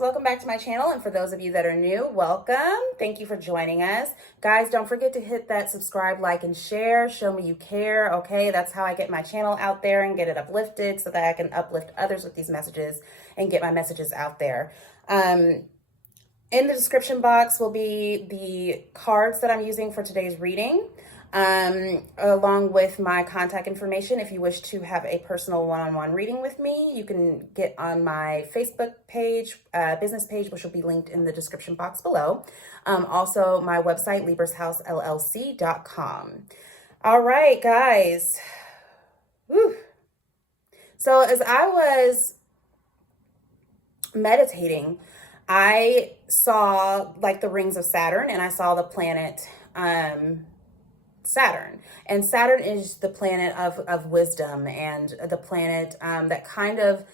welcome back to my channel, and for those of you that are new, welcome. Thank you for joining us. Guys, don't forget to hit that subscribe, like, and share. Show me you care, okay? That's how I get my channel out there and get it uplifted so that I can uplift others with these messages and get my messages out there. In the description box will be the cards that I'm using for today's reading, along with my contact information. If you wish to have a personal one-on-one reading with me, you can get on my Facebook page, business page, which will be linked in the description box below. Also my website, LibrasHouseLLC.com. All right, guys. Whew. So as I was meditating, I saw like the rings of Saturn, and I saw the planet, Saturn. And Saturn is the planet of wisdom, and the planet that kind of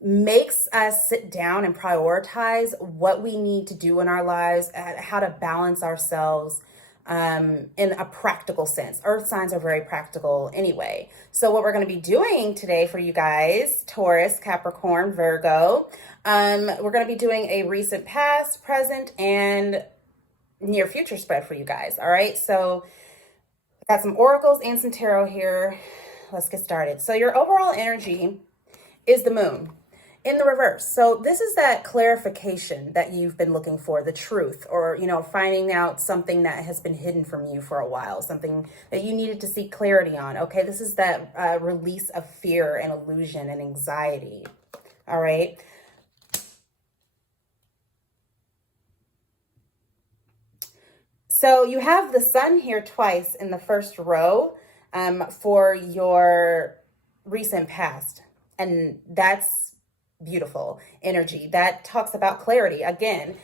makes us sit down and prioritize what we need to do in our lives, how to balance ourselves in a practical sense. Earth signs are very practical anyway. So what we're going to be doing today for you guys, Taurus, Capricorn, Virgo, we're going to be doing a recent past, present, and near future spread for you guys. All right. So got some oracles and some tarot here. Let's get started. So your overall energy is the moon in the reverse. So this is that clarification that you've been looking for, the truth, or, you know, finding out something that has been hidden from you for a while, something that you needed to seek clarity on. Okay. This is that release of fear and illusion and anxiety. All right. So you have the sun here twice in the first row for your recent past. And that's beautiful energy. That talks about clarity. Again,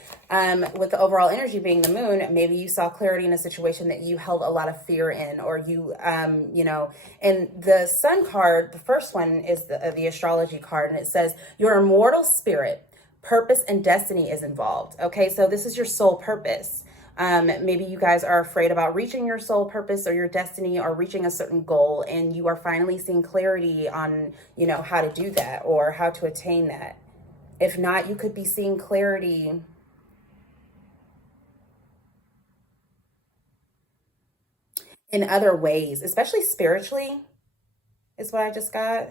with the overall energy being the moon, maybe you saw clarity in a situation that you held a lot of fear in, or you, you know, and the sun card, the first one is the astrology card, and it says your immortal spirit, purpose, and destiny is involved. Okay, so this is your soul purpose. Maybe you guys are afraid about reaching your soul purpose or your destiny, or reaching a certain goal, and you are finally seeing clarity on, you know, how to do that or how to attain that. If not, you could be seeing clarity in other ways, especially spiritually, is what I just got.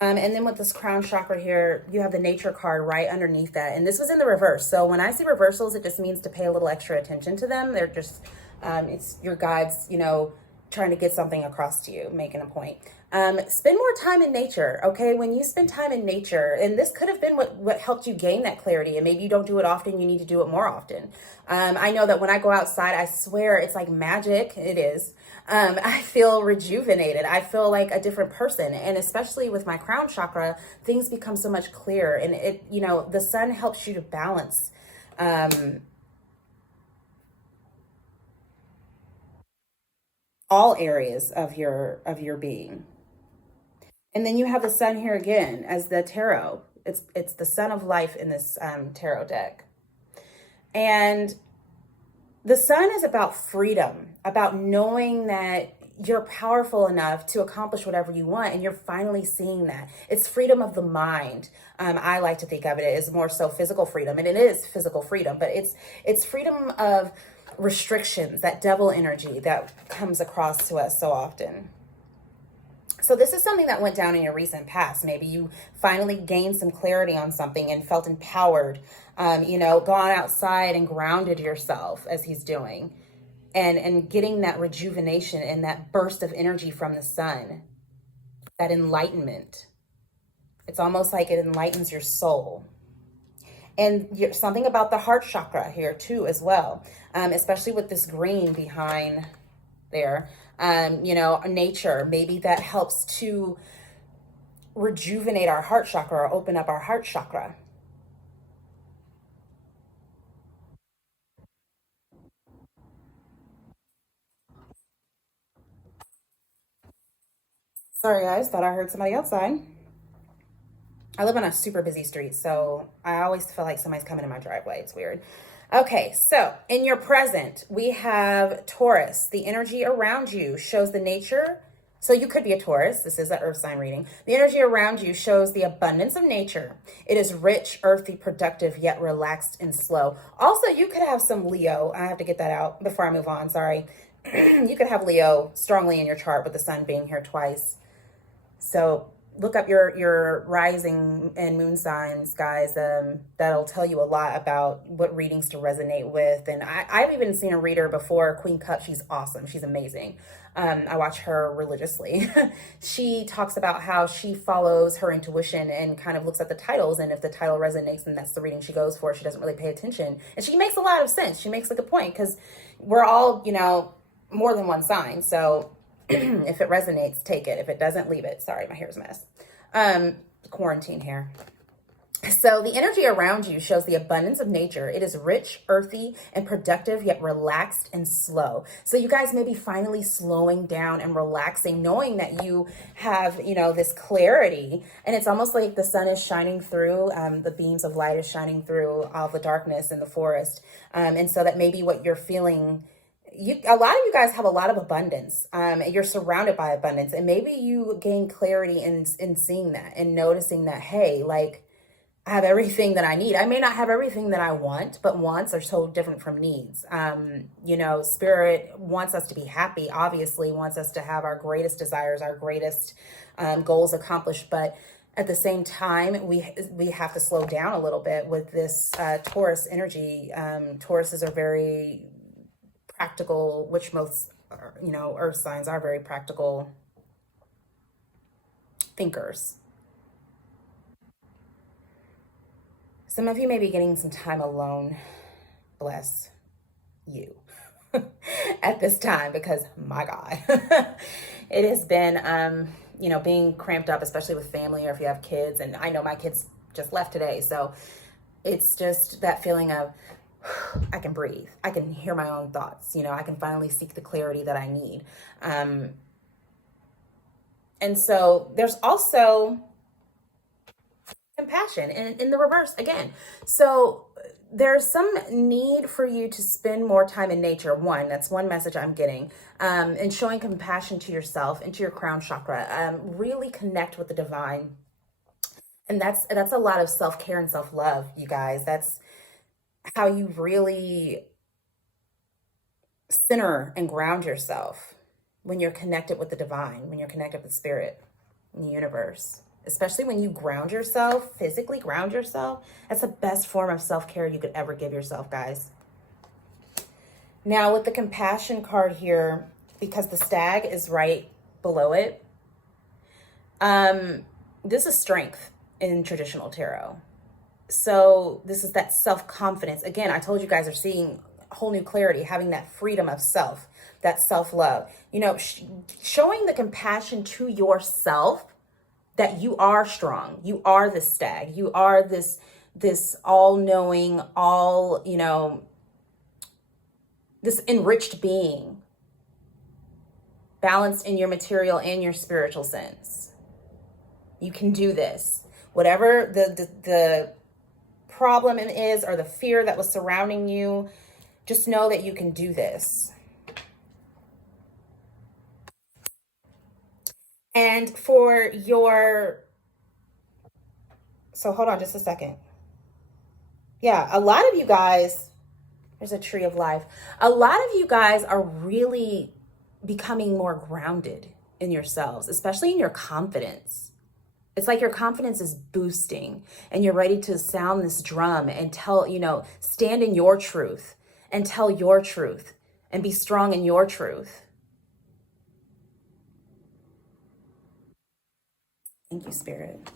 And then with this crown chakra here, you have the nature card right underneath that. And this was in the reverse. So when I see reversals, it just means to pay a little extra attention to them. They're just, it's your guides, you know, trying to get something across to you, making a point. Spend more time in nature, okay? When you spend time in nature, and this could have been what helped you gain that clarity, and maybe you don't do it often, you need to do it more often. I know that when I go outside, I swear it's like magic. It is. I feel rejuvenated. I feel like a different person. And especially with my crown chakra, things become so much clearer. And it, you know, the sun helps you to balance, all areas of your being. And then you have the sun here again as the tarot. It's the sun of life in this tarot deck. And the sun is about freedom, about knowing that you're powerful enough to accomplish whatever you want, and you're finally seeing that. It's freedom of the mind. I like to think of it as more so physical freedom, and it is physical freedom, but it's freedom of restrictions, that devil energy that comes across to us so often. So this is something that went down in your recent past. Maybe you finally gained some clarity on something and felt empowered, you know, gone outside and grounded yourself as he's doing, and getting that rejuvenation and that burst of energy from the sun, that enlightenment. It's almost like it enlightens your soul. And something about the heart chakra here too as well, especially with this green behind there. You know, nature, maybe that helps to rejuvenate our heart chakra or open up our heart chakra. Sorry guys, thought I heard somebody outside. I live on a super busy street, so I always feel like somebody's coming in my driveway. It's weird. Okay, so in your present, we have Taurus. The energy around you shows the nature So you could be a Taurus. This is an earth sign reading. The energy around you shows the abundance of nature. It is rich, earthy, productive, yet relaxed and slow. Also, you could have some Leo. I have to get that out before I move on. Sorry. You could have Leo strongly in your chart with the sun being here twice. So look up your rising and moon signs, guys. That'll tell you a lot about what readings to resonate with. And I've even seen a reader before, Queen Cup. She's awesome. She's amazing. I watch her religiously. She talks about how she follows her intuition and kind of looks at the titles. And if the title resonates, then that's the reading she goes for. She doesn't really pay attention. And she makes a lot of sense. She makes like a point because we're all, more than one sign. So if it resonates, take it. If it doesn't, leave it. Sorry, my hair's a mess. Quarantine hair. So the energy around you shows the abundance of nature. It is rich, earthy, and productive, yet relaxed and slow. So you guys may be finally slowing down and relaxing, knowing that you have, this clarity. And it's almost like the sun is shining through, the beams of light is shining through all the darkness in the forest. And so that maybe what you're feeling, a lot of you guys have a lot of abundance. You're surrounded by abundance, and maybe you gain clarity in seeing that and noticing that, hey, like, I have everything that I need. I may not have everything that I want, but wants are so different from needs. Spirit wants us to be happy, obviously wants us to have our greatest desires, our greatest goals accomplished. But at the same time, we have to slow down a little bit with this Taurus energy. Tauruses are very practical, which most, earth signs are very practical thinkers. Some of you may be getting some time alone. Bless you at this time, because my God, it has been, being cramped up, especially with family or if you have kids. And I know my kids just left today. So it's just that feeling of, I can breathe. I can hear my own thoughts. I can finally seek the clarity that I need. And so there's also compassion in the reverse again. So there's some need for you to spend more time in nature. That's one message I'm getting. And showing compassion to yourself and to your crown chakra. Really connect with the divine. And that's a lot of self-care and self-love, you guys. That's how you really center and ground yourself when you're connected with the divine, when you're connected with spirit and the universe. Especially when you ground yourself, physically ground yourself. That's the best form of self-care you could ever give yourself, guys. Now with the compassion card here, because the stag is right below it, this is strength in traditional tarot. So this is that self-confidence. Again, I told you guys are seeing whole new clarity, having that freedom of self, that self-love, showing the compassion to yourself, that you are strong. You are this stag. You are this all-knowing, this enriched being, balanced in your material and your spiritual sense. You can do this. Whatever the problem is, or the fear that was surrounding you, just know that you can do this. And for so hold on just a second. Yeah, a lot of you guys, there's a tree of life. A lot of you guys are really becoming more grounded in yourselves, especially in your confidence. It's like your confidence is boosting and you're ready to sound this drum and stand in your truth and tell your truth and be strong in your truth. Thank you, Spirit.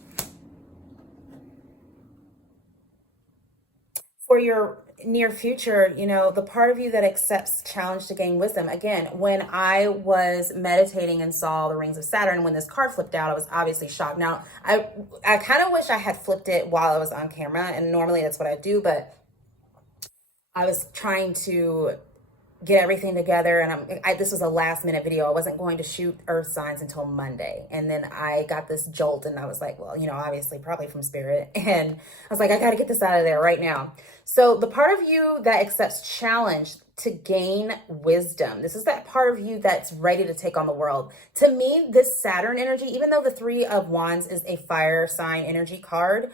For your near future, the part of you that accepts challenge to gain wisdom. Again, when I was meditating and saw the rings of Saturn, when this card flipped out, I was obviously shocked. Now, I kind of wish I had flipped it while I was on camera, and normally that's what I do, but I was trying to get everything together. And this was a last minute video. I wasn't going to shoot earth signs until Monday. And then I got this jolt and I was like, well, obviously probably from spirit. And I was like, I got to get this out of there right now. So the part of you that accepts challenge to gain wisdom, this is that part of you that's ready to take on the world. To me, this Saturn energy, even though the 3 of Wands is a fire sign energy card,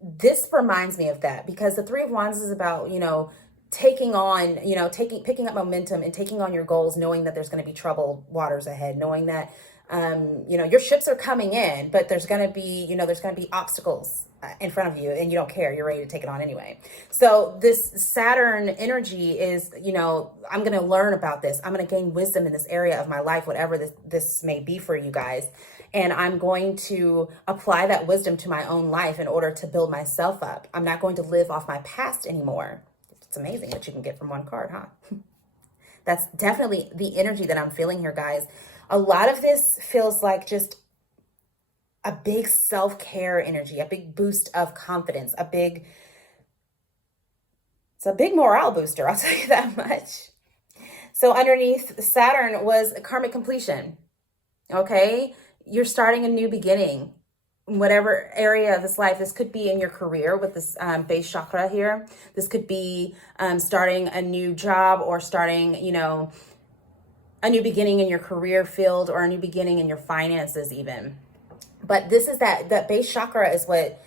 this reminds me of that, because the 3 of Wands is about, taking on, picking up momentum and taking on your goals, knowing that there's going to be troubled waters ahead, knowing that, your ships are coming in, but there's going to be obstacles in front of you and you don't care. You're ready to take it on anyway. So this Saturn energy is, I'm going to learn about this. I'm going to gain wisdom in this area of my life, whatever this may be for you guys. And I'm going to apply that wisdom to my own life in order to build myself up. I'm not going to live off my past anymore. It's amazing what you can get from one card, huh? That's definitely the energy that I'm feeling here, guys. A lot of this feels like just a big self-care energy, a big boost of confidence, it's a big morale booster, I'll tell you that much. So underneath Saturn was karmic completion, okay? You're starting a new beginning. Whatever area of this life, this could be in your career with this base chakra here. This could be starting a new job or starting, a new beginning in your career field or a new beginning in your finances even. But this is that base chakra is what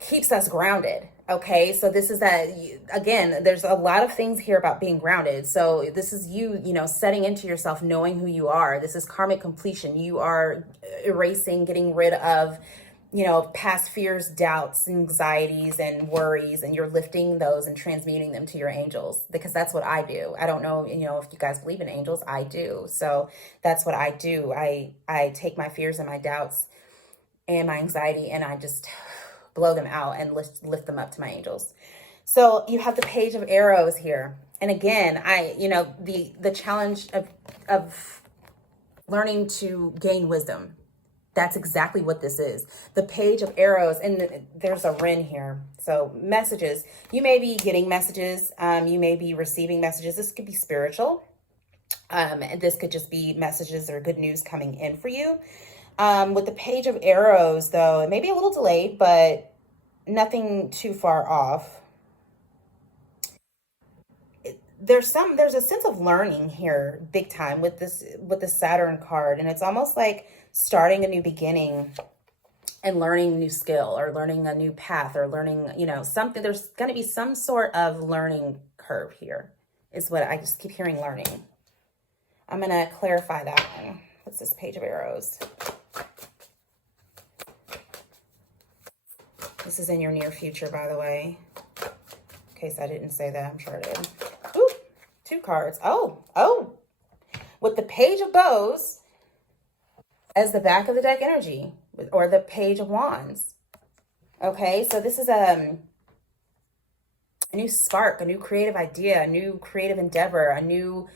keeps us grounded. Okay, so this is that, again, there's a lot of things here about being grounded. So this is you, setting into yourself, knowing who you are. This is karmic completion. You are erasing, getting rid of, past fears, doubts, anxieties, and worries, and you're lifting those and transmuting them to your angels, because that's what I do. I don't know, if you guys believe in angels. I do. So that's what I do. I take my fears and my doubts and my anxiety and I just blow them out and lift them up to my angels. So you have the Page of Arrows here. And again, the challenge of learning to gain wisdom. That's exactly what this is. The Page of Arrows, and there's a Ren here. So messages, you may be getting messages. You may be receiving messages. This could be spiritual. And this could just be messages or good news coming in for you. With the Page of Arrows, though, it may be a little delayed, but nothing too far off. There's a sense of learning here, big time, with the Saturn card, and it's almost like starting a new beginning and learning a new skill or learning a new path or learning, something. There's going to be some sort of learning curve here, is what I just keep hearing. Learning. I'm going to clarify that one. What's this Page of Arrows? This is in your near future, by the way. In case I didn't say that, I'm sure I did. Ooh, 2 cards. Oh. With the Page of Bows as the back of the deck energy, or the Page of Wands. Okay, so this is a new spark, a new creative idea, a new creative endeavor, a new...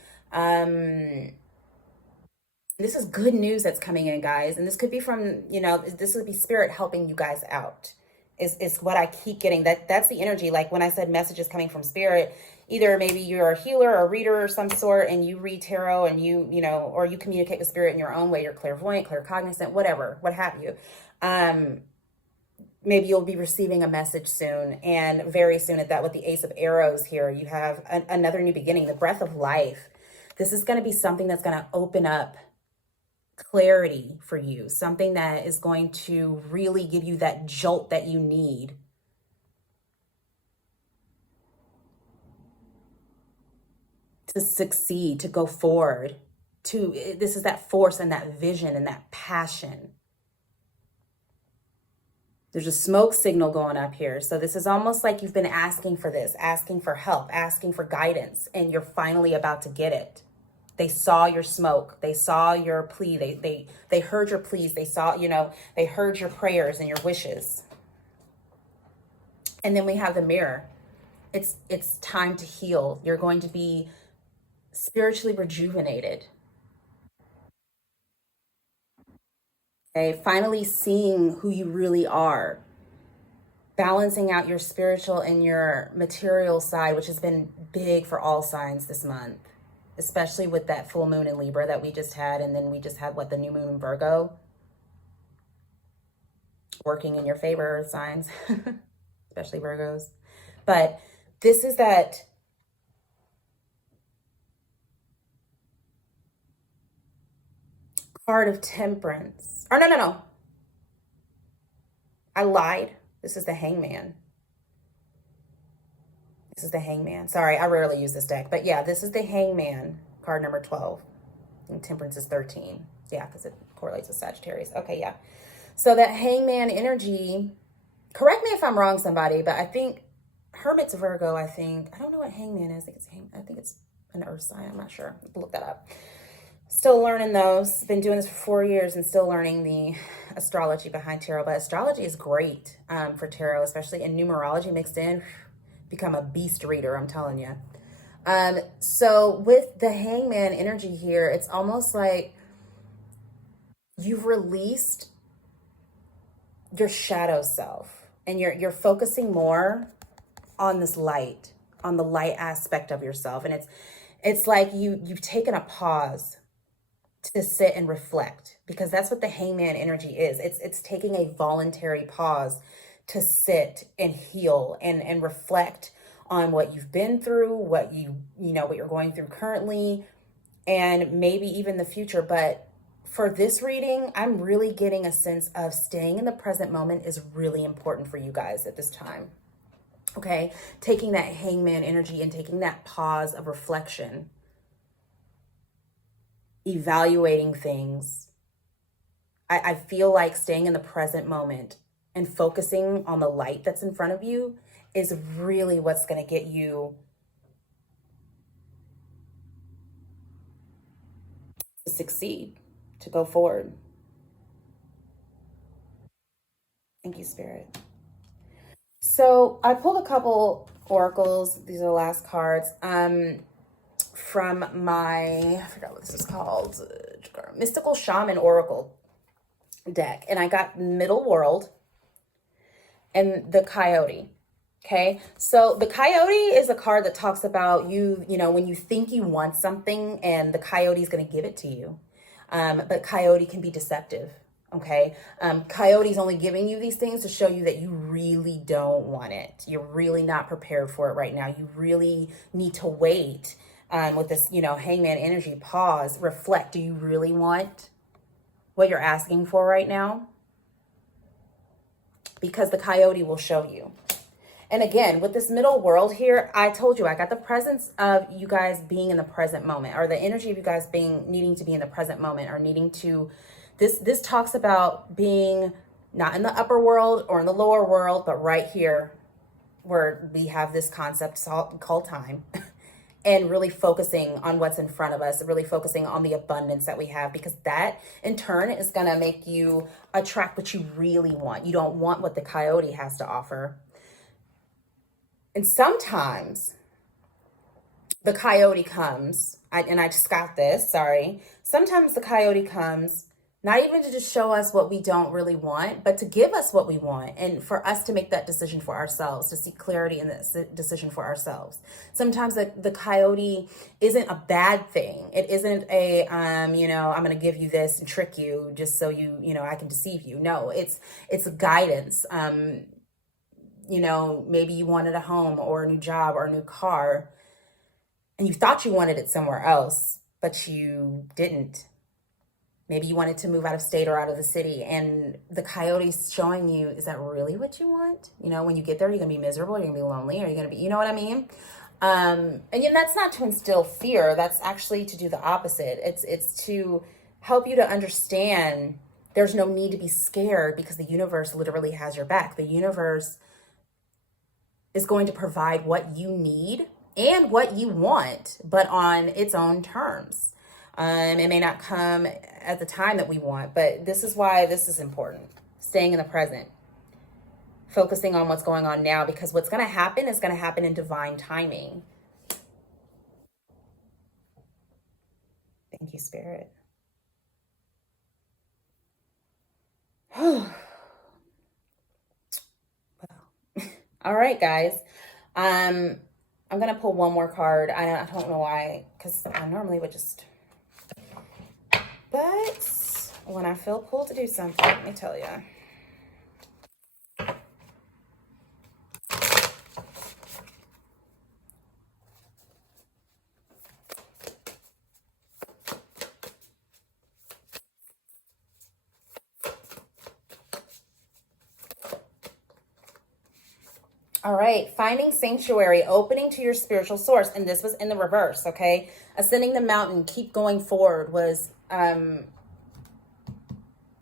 this is good news that's coming in, guys. And this could be from, this would be spirit helping you guys out. Is what I keep getting. That's the energy. Like when I said messages coming from spirit, either maybe you're a healer or a reader or some sort, and you read tarot and or you communicate with spirit in your own way. You're clairvoyant, claircognizant, whatever, what have you. Maybe you'll be receiving a message soon, and very soon at that, with the Ace of Arrows here, you have another new beginning, the breath of life. This is going to be something that's going to open up clarity for you, something that is going to really give you that jolt that you need to succeed, to go forward. This is that force and that vision and that passion. There's a smoke signal going up here. So this is almost like you've been asking for this, asking for help, asking for guidance, and you're finally about to get it. They saw your smoke. They saw your plea. They heard your pleas. They saw, they heard your prayers and your wishes. And then we have the Mirror. It's time to heal. You're going to be spiritually rejuvenated. Okay, finally seeing who you really are. balancing out your spiritual and your material side, which has been big for all signs this month, especially with that full moon in Libra that we just had. And then we just had, what, the new moon in Virgo, working in your favor, signs, especially Virgos. But this is that card of Temperance. Or no. I lied. This is the Hangman. This is the Hangman. Sorry, I rarely use this deck. But yeah, this is the Hangman, card number 12. And Temperance is 13. Yeah, because it correlates with Sagittarius. Okay, yeah. So that Hangman energy, correct me if I'm wrong, somebody, but I think Hermit's Virgo, I think. I don't know what Hangman is. I think it's an earth sign. I'm not sure. Look that up. Still learning those. Been doing this for 4 years and still learning the astrology behind tarot. But astrology is great for tarot, especially in numerology mixed in. Become a beast reader, I'm telling you. So with the Hangman energy here, it's almost like you've released your shadow self and you're focusing more on this light, on the light aspect of yourself. And it's like you've taken a pause to sit and reflect, because that's what the Hangman energy is. It's taking a voluntary pause to sit and heal and reflect on what you've been through, what what you're going through currently, and maybe even the future. But for this reading, I'm really getting a sense of staying in the present moment is really important for you guys at this time. Okay, taking that Hangman energy and taking that pause of reflection, evaluating things. I feel like staying in the present moment and focusing on the light that's in front of you is really what's going to get you to succeed, to go forward. Thank you, Spirit. So I pulled a couple oracles. These are the last cards. From my, I forgot what this is called, Mystical Shaman Oracle deck. And I got Middle World and the Coyote. Okay, so the Coyote is a card that talks about when you think you want something and the Coyote is going to give it to you. But Coyote can be deceptive. Okay, Coyote's only giving you these things to show you that you really don't want it. You're really not prepared for it right now. You really need to wait. With this, Hangman energy, pause, reflect. Do you really want what you're asking for right now? Because the Coyote will show you. And again, with this middle world here, I told you, I got the presence of you guys being in the present moment, or the energy of you guys needing to be in the present moment, or needing to, this talks about being not in the upper world or in the lower world, but right here where we have this concept called time. And really focusing on what's in front of us, really focusing on the abundance that we have, because that in turn is going to make you attract what you really want. You don't want what the Coyote has to offer. And sometimes the Coyote comes, and I just got this, sorry. Sometimes the Coyote comes not even to just show us what we don't really want, but to give us what we want, and for us to make that decision for ourselves, to see clarity in this decision for ourselves. Sometimes the Coyote isn't a bad thing. It isn't a, I'm going to give you this and trick you just so I can deceive you. No, it's guidance. Maybe you wanted a home or a new job or a new car, and you thought you wanted it somewhere else, but you didn't. Maybe you wanted to move out of state or out of the city, and the Coyote's showing you, is that really what you want? When you get there, you're going to be miserable, you're going to be lonely, or you're going to be, you know what I mean? And that's not to instill fear. That's actually to do the opposite. It's to help you to understand there's no need to be scared, because the universe literally has your back. The universe is going to provide what you need and what you want, but on its own terms. It may not come at the time that we want, but this is why this is important. Staying in the present, focusing on what's going on now, because what's going to happen is going to happen in divine timing. Thank you, Spirit. Wow. All right, guys. I'm gonna pull one more card. I don't know why, because I normally would just, but when I feel pulled to do something, let me tell you. All right, finding sanctuary, opening to your spiritual source. And this was in the reverse, okay? Ascending the mountain, keep going forward was on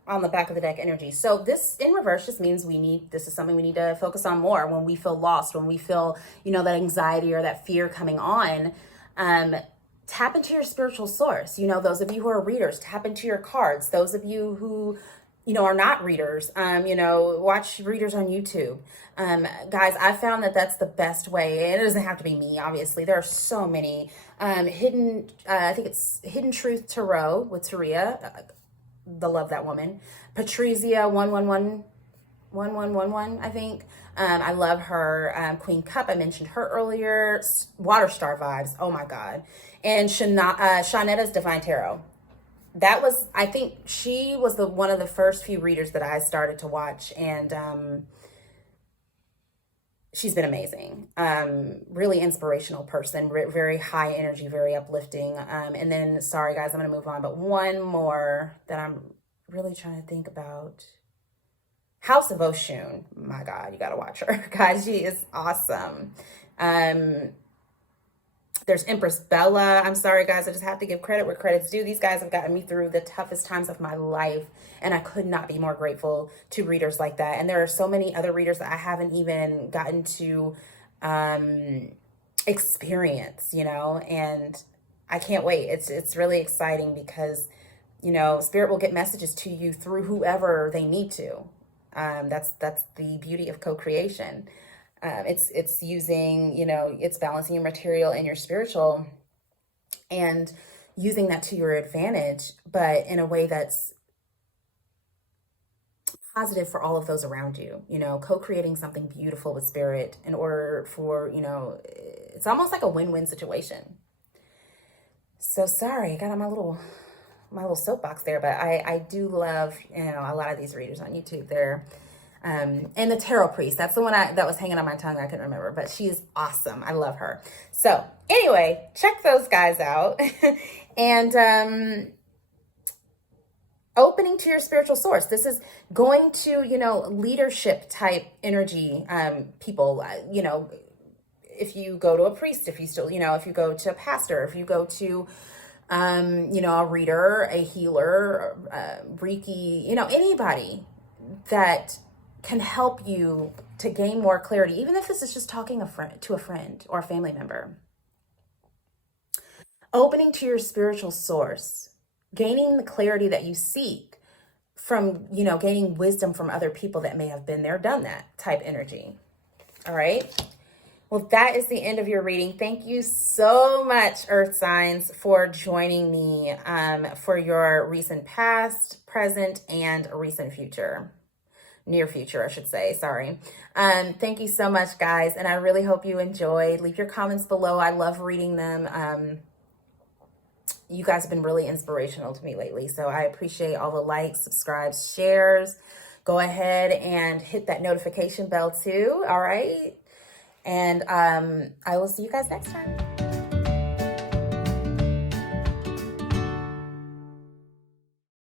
the back of the deck energy. So this in reverse just means this is something we need to focus on more when we feel lost, when we feel, that anxiety or that fear coming on. Tap into your spiritual source. Those of you who are readers, tap into your cards. Those of you who are not readers, watch readers on YouTube. Guys, I found that that's the best way. It doesn't have to be me, obviously. There are so many I think it's Hidden Truth Tarot with Taria. Love that woman. Patrizia 111, I think. I love her. Queen Cup, I mentioned her earlier. Water Star vibes. Oh my God. And Shanetta's Divine Tarot. That was, I think she was one of the first few readers that I started to watch, and she's been amazing. Really inspirational person, very high energy, very uplifting. And then, sorry guys, I'm gonna move on, but one more that I'm really trying to think about. House of Oshun. My God, you gotta watch her. Guys, she is awesome. There's Empress Bella. I'm sorry, guys. I just have to give credit where credit's due. These guys have gotten me through the toughest times of my life, and I could not be more grateful to readers like that. And there are so many other readers that I haven't even gotten to experience, and I can't wait. It's really exciting because, Spirit will get messages to you through whoever they need to. That's the beauty of co-creation. It's using, it's balancing your material and your spiritual and using that to your advantage, but in a way that's positive for all of those around you, co-creating something beautiful with spirit in order for, it's almost like a win-win situation. So sorry, I got on my little soapbox there, but I do love, a lot of these readers on YouTube. And the Tarot Priest, that's the one that was hanging on my tongue. I couldn't remember, but she's awesome. I love her. So anyway, check those guys out. And opening to your spiritual source. This is going to, leadership type energy. People, if you go to a priest, if you still, if you go to a pastor, if you go to, a reader, a healer, Reiki, anybody that can help you to gain more clarity, even if this is just talking to a friend or a family member. Opening to your spiritual source, gaining the clarity that you seek from, gaining wisdom from other people that may have been there, done that type energy. All right. Well, that is the end of your reading. Thank you so much, Earth signs, for joining me for your recent past, present, and recent future. Near future, I should say. Sorry. Thank you so much, guys. And I really hope you enjoyed. Leave your comments below. I love reading them. You guys have been really inspirational to me lately. So I appreciate all the likes, subscribes, shares. Go ahead and hit that notification bell too. All right. And I will see you guys next time.